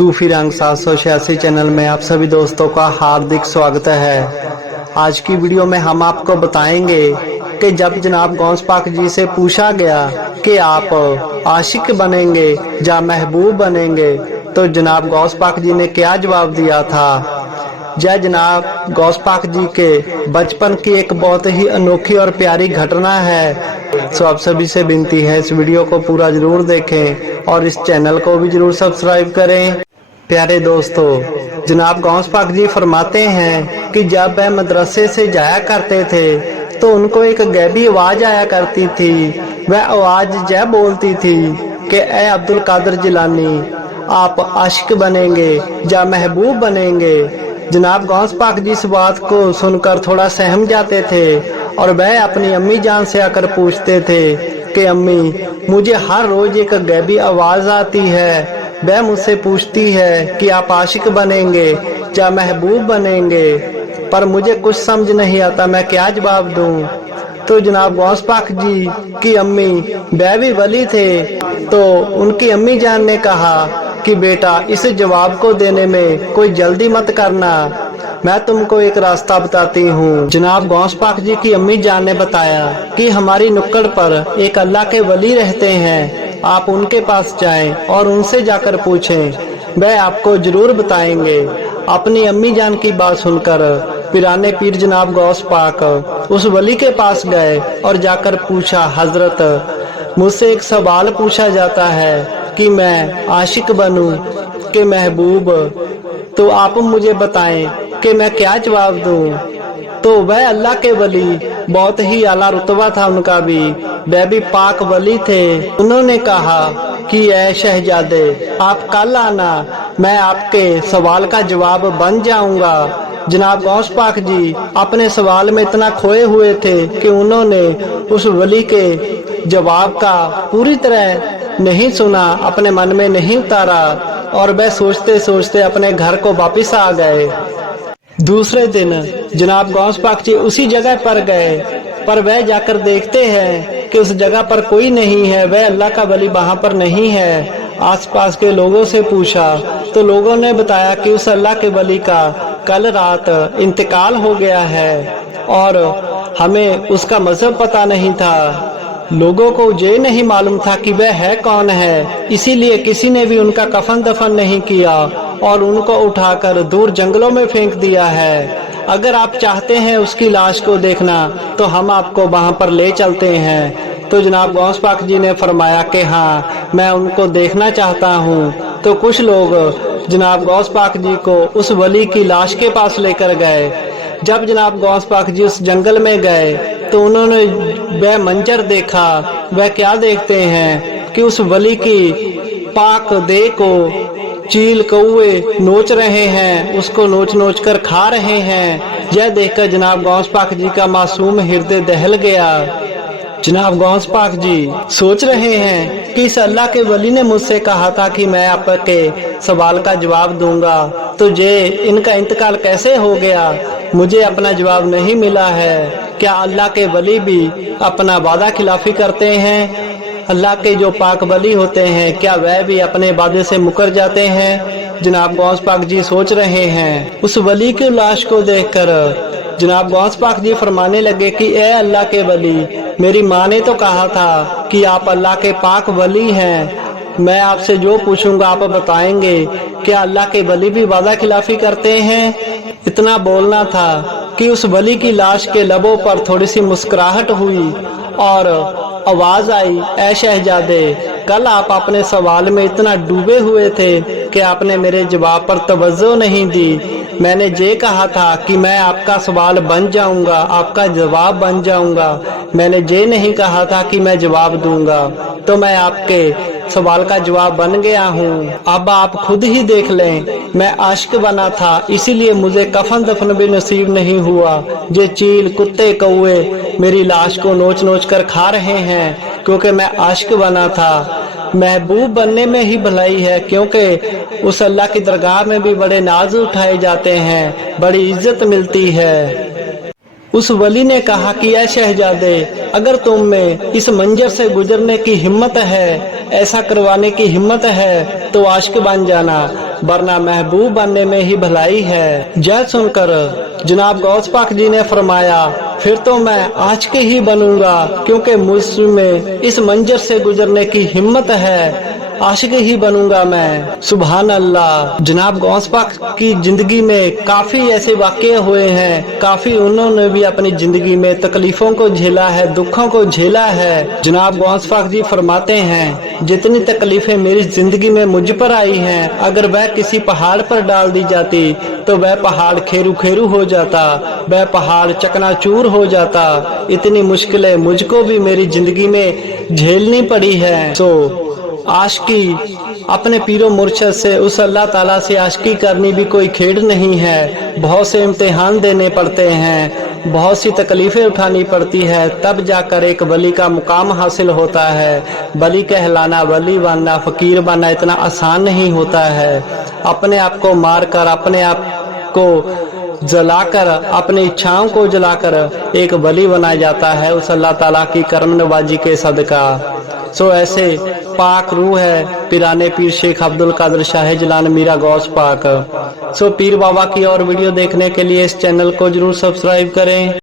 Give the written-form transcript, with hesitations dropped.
सूफी रंग 786 चैनल में आप सभी दोस्तों का हार्दिक स्वागत है। आज की वीडियो में हम आपको बताएंगे कि जब जनाब गौस पाक जी से पूछा गया कि आप आशिक बनेंगे या महबूब बनेंगे, तो जनाब गौस पाक जी ने क्या जवाब दिया था। यह जनाब गौस पाक जी के बचपन की एक बहुत ही अनोखी और प्यारी घटना है। तो आप सभी से विनती है इस वीडियो को पूरा जरूर देखें और इस चैनल को भी जरूर सब्सक्राइब करें। प्यारे दोस्तों, जनाब गौस पाक जी फरमाते हैं कि जब वह मदरसे से जाया करते थे तो उनको एक गैबी आवाज आया करती थी। वह आवाज यह बोलती थी कि ए अब्दुल कादिर जिलानी, आप आशिक बनेंगे या महबूब बनेंगे। जनाब गौस पाक जी इस बात को सुनकर थोड़ा सहम जाते थे और वह अपनी अम्मी जान से आकर पूछते थे कि अम्मी, मुझे हर रोज एक गैबी आवाज आती है। वह मुझसे पूछती है कि आप आशिक बनेंगे या महबूब बनेंगे, पर मुझे कुछ समझ नहीं आता, मैं क्या जवाब दूं। तो जनाब गौस पाक जी की अम्मी वह भी वली थे, तो उनकी अम्मी जान ने कहा कि बेटा, इस जवाब को देने में कोई जल्दी मत करना, मैं तुमको एक रास्ता बताती हूँ। जनाब गौस पाक जी की अम्मी जान ने बताया कि हमारी नुक्कड़ पर एक अल्लाह के वली रहते हैं, आप उनके पास जाएं और उनसे जाकर पूछें, वह आपको जरूर बताएंगे। अपनी अम्मी जान की बात सुनकर पिराने पीर जनाब गौस पाक उस वली के पास गए और जाकर पूछा, हजरत, मुझसे एक सवाल पूछा जाता है कि मैं आशिक बनूं कि महबूब, तो आप मुझे बताएं कि मैं क्या जवाब दूं। तो वह अल्लाह के वली, बहुत ही आला रुतबा था उनका भी, वह भी पाक वली थे। उन्होंने कहा कि ऐ शहजादे, आप कल आना, मैं आपके सवाल का जवाब बन जाऊंगा। जनाब गौस पाक जी अपने सवाल में इतना खोए हुए थे कि उन्होंने उस वली के जवाब का पूरी तरह नहीं सुना, अपने मन में नहीं उतारा और वह सोचते सोचते अपने घर को वापिस आ गए। दूसरे दिन जनाब गौस पाक जी उसी जगह पर गए, पर वह जाकर देखते हैं कि उस जगह पर कोई नहीं है, वह अल्लाह का वली वहां पर नहीं है। आसपास के लोगों से पूछा तो लोगों ने बताया कि उस अल्लाह के वली का कल रात इंतकाल हो गया है और हमें उसका मजहब पता नहीं था। लोगों को ये नहीं मालूम था कि वह है कौन है, इसीलिए किसी ने भी उनका कफन दफन नहीं किया और उनको उठाकर दूर जंगलों में फेंक दिया है। अगर आप चाहते हैं उसकी लाश को देखना तो हम आपको वहां पर ले चलते हैं। तो जनाब गौस पाक जी ने फरमाया कि हाँ, मैं उनको देखना चाहता हूँ। तो कुछ लोग जनाब गौस पाक जी को उस वली की लाश के पास लेकर गए। जब जनाब गौस पाक जी उस जंगल में गए तो उन्होंने वह मंजर देखा। वह क्या देखते हैं कि उस वली की पाक देह को चील कौवे नोच रहे हैं, उसको नोच नोच कर खा रहे हैं। यह देखकर जनाब गौस पाक जी का मासूम हृदय दहल गया। जनाब गौस पाक जी सोच रहे हैं कि इस अल्लाह के वली ने मुझसे कहा था कि मैं आपके सवाल का जवाब दूंगा, तो ये इनका इंतकाल कैसे हो गया, मुझे अपना जवाब नहीं मिला है। क्या अल्लाह के वली भी अपना वादा खिलाफी करते हैं? अल्लाह के जो पाक वली होते हैं, क्या वह भी अपने वादे से मुकर जाते हैं? जनाब गौस पाक जी सोच रहे हैं। उस वली की लाश को देखकर जनाब गौस पाक जी फरमाने लगे कि ए अल्लाह के वली, मेरी माँ ने तो कहा था कि आप अल्लाह के पाक वली हैं, मैं आपसे जो पूछूंगा आप बताएंगे। क्या अल्लाह के वली भी वादा खिलाफी करते हैं? इतना बोलना था कि उस वली की लाश के लबों पर थोड़ी सी मुस्कुराहट हुई और आवाज आई, ऐ शहजादे, कल आप अपने सवाल में इतना डूबे हुए थे कि आपने मेरे जवाब पर तवज्जो नहीं दी। मैंने ये कहा था कि मैं आपका सवाल बन जाऊंगा, आपका जवाब बन जाऊंगा, मैंने ये नहीं कहा था कि मैं जवाब दूंगा। तो मैं आपके सवाल का जवाब बन गया हूँ। अब आप खुद ही देख लें, मैं आशिक बना था, इसीलिए मुझे कफन दफन भी नसीब नहीं हुआ। ये चील कुत्ते कौवे मेरी लाश को नोच नोच कर खा रहे हैं क्योंकि मैं आशिक बना था। महबूब बनने में ही भलाई है, क्योंकि उस अल्लाह की दरगाह में भी बड़े नाज उठाए जाते हैं, बड़ी इज्जत मिलती है। उस वली ने कहा कि ऐ शहजादे, अगर तुम में इस मंजर से गुजरने की हिम्मत है, ऐसा करवाने की हिम्मत है, तो आशिक बन जाना, वरना महबूब बनने में ही भलाई है। जय सुनकर जनाब गौस पाक जी ने फरमाया, फिर तो मैं आशिक ही बनूंगा, क्योंकि मुझ में इस मंजर से गुजरने की हिम्मत है, आशिक ही बनूंगा मैं। सुभान अल्लाह। जनाब गौस पाक की जिंदगी में काफी ऐसे वाक़ये हुए हैं, काफी उन्होंने भी अपनी जिंदगी में तकलीफों को झेला है, दुखों को झेला है। जनाब गौस पाक जी फरमाते हैं, जितनी तकलीफें मेरी जिंदगी में मुझ पर आई हैं, अगर वह किसी पहाड़ पर डाल दी जाती तो वह पहाड़ खेरू खेरू हो जाता, वह पहाड़ चकनाचूर हो जाता। इतनी मुश्किलें मुझको भी मेरी जिंदगी में झेलनी पड़ी है। सो आशिकी अपने पीरो मुर्शद से, उस अल्लाह ताला से आशिकी करनी भी कोई खेड़ नहीं है। बहुत से इम्तिहान देने पड़ते हैं, बहुत सी तकलीफें उठानी पड़ती है, तब जाकर एक वली का मुकाम हासिल होता है। वली कहलाना, वली बनना, फकीर बनना इतना आसान नहीं होता है। अपने आप को मार कर, अपने आप को जलाकर, अपनी इच्छाओं को जलाकर एक वली बनाया जाता है, उस अल्लाह ताला की करम नवाजी के सदका। सो ऐसे पाक रूह है पिराने पीर शेख अब्दुल कादिर शाह जिलान मीरा गौस पाक। सो पीर बाबा की और वीडियो देखने के लिए इस चैनल को जरूर सब्सक्राइब करें।